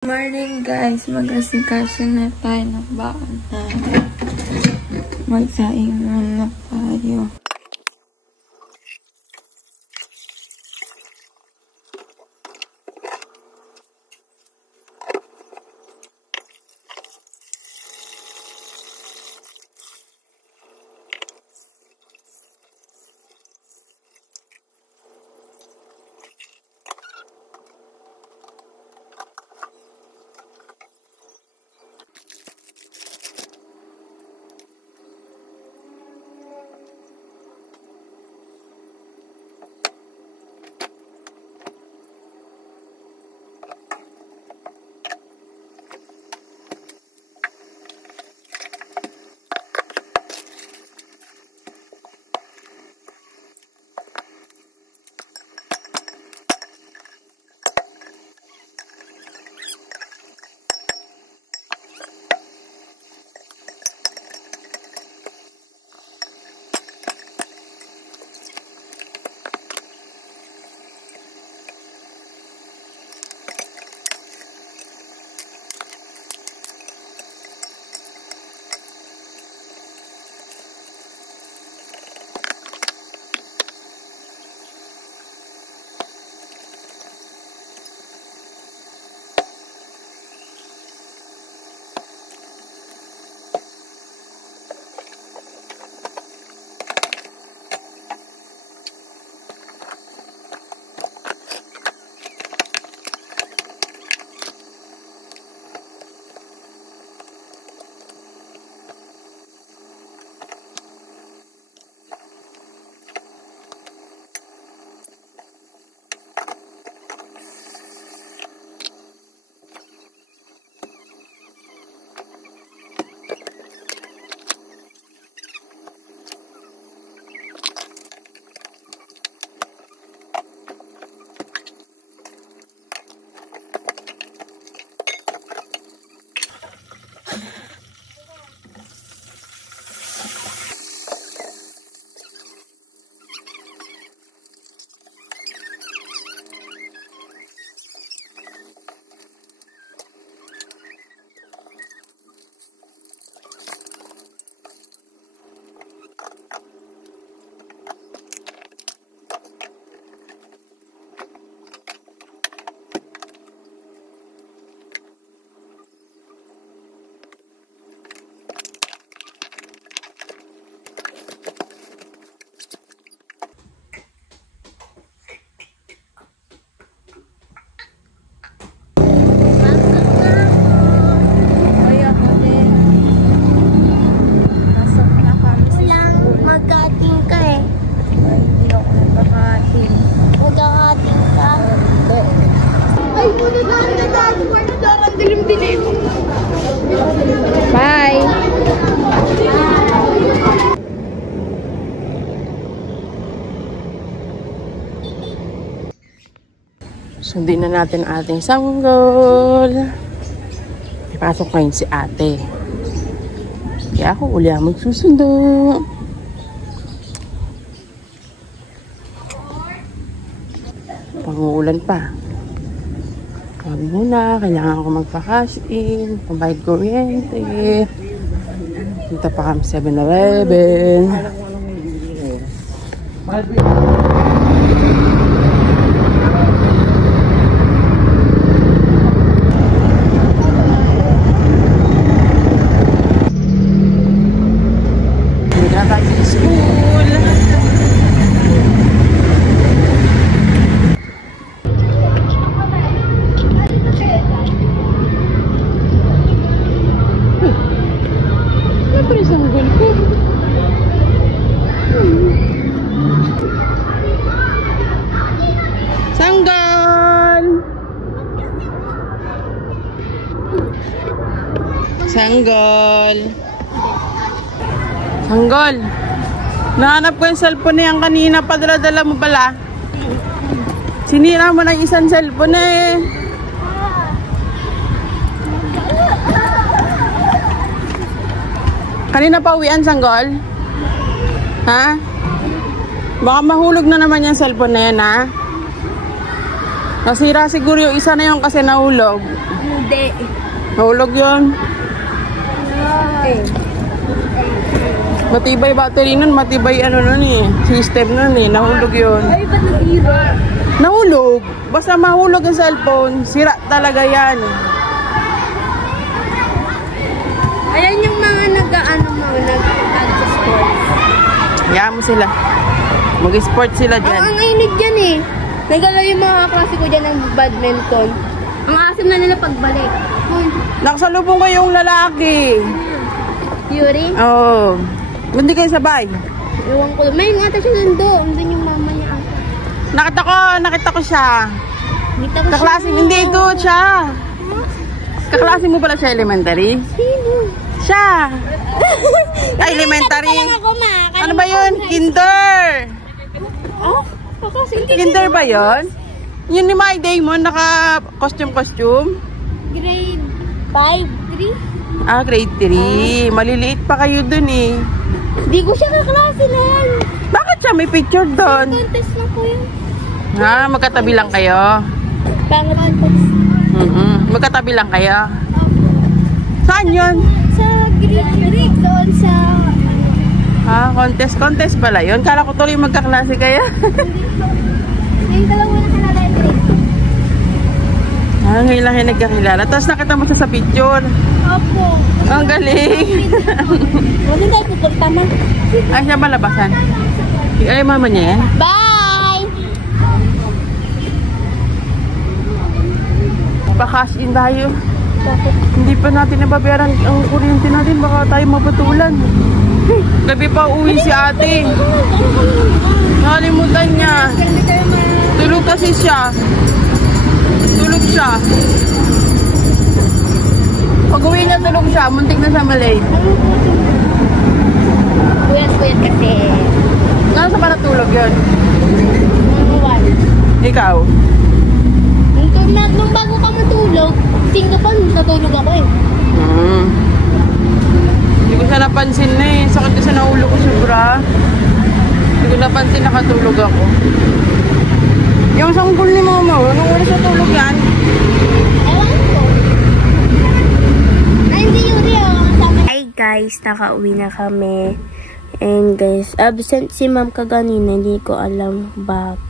Morning guys, mag-asikaso na tayo ng baon na. Magsaing na tayo. Bye! Sundin na natin ating sanggol. Ipasok ngayon si ate. Kaya ako uli ang magsusundo. Pag-uulan pa. Sabi muna, kailangan ko magpa-cash in, pambayad kuryente. Punta pa kami 7-Eleven. Punta tayo sa school. Sanggol ko. Sanggol! Sanggol! Sanggol! Nahanap ko yung cellphone na yan kanina. Padala-dala mo pala. Sinira mo na isang cellphone eh. Kanina pa uwian, Sanggol? Ha? Baka mahulog na naman yung cellphone na yan, ha? Nasira siguro yung isa na yun kasi nahulog. Hindi. Nahulog yun. Matibay battery nun, matibay ano nun eh. System nun eh, nahulog yun. Ay, ba't nasira? Nahulog. Basta mahulog ang cellphone, sira talaga yan. Ayan yung mga nag-sports. Hayaan mo sila. Mag-sport sila dyan. Ang init dyan eh. Nagalaw yung mga kaklase ko dyan ng badminton. Ang asim na nila pagbalik. Nakasalubong ko yung lalaki. Yuri? Oo. Hindi kayo sabay. Iwan ko. May nga siya nandun. Nandun yung mama niya. Nakita ko siya. Nakita ko Kaklase, siya. hindi ito siya. Kaklase mo pala siya elementary? Sino? Siya. Ay, elementary. Ano ba yun? Kinder. Oh? Kinder ba yun? Yun ni My Damon, naka-costume. Grade 5? 3? Ah, grade 3. Maliliit pa kayo dun eh. Hindi ko siya kaklase na yan. Bakit siya may picture doon? Contest lang po yun. Ha, magkatabi lang kayo? Pangit contest. Magkatabi lang kayo? Saan yun? Sa grade doon sa... Ha, contest pala yun. Kala ko tuloy magkaklase kayo. Yung dalawa na kanala yung grade. Ah, ngayon lang kayo nagkakilala. Tapos nakita mo siya sa picture. Opo. Ang galing. Ano tayo pupunta ma? Ay, siya malabasan. Ay, mama niya yan. Bye! Pa-cash in tayo. Hindi pa natin nababayaran ang kuryente natin. Baka tayo mapatulan. Gabi pa uwi si ate. Nakalimutan niya. Tulog kasi siya. Tulog siya. Pag uwi niya, tulog siya. Muntik na sa malay. Puyat kasi. Nasa pa natulog yun? Ano Ikaw? Nung bago ka matulog, tingko pa, natulog ako eh. Hindi ko siya napansin na eh. Sakit ko sa naulo ko sobra. Hindi ko napansin nakatulog ako. Yung sanggol ni mama, anong oras na tulog yan? Ewan ko. Ay, hindi Yuri oh. Hi guys, nakauwi na kami. And guys, absent si ma'am kaganina. Hindi ko alam bakit.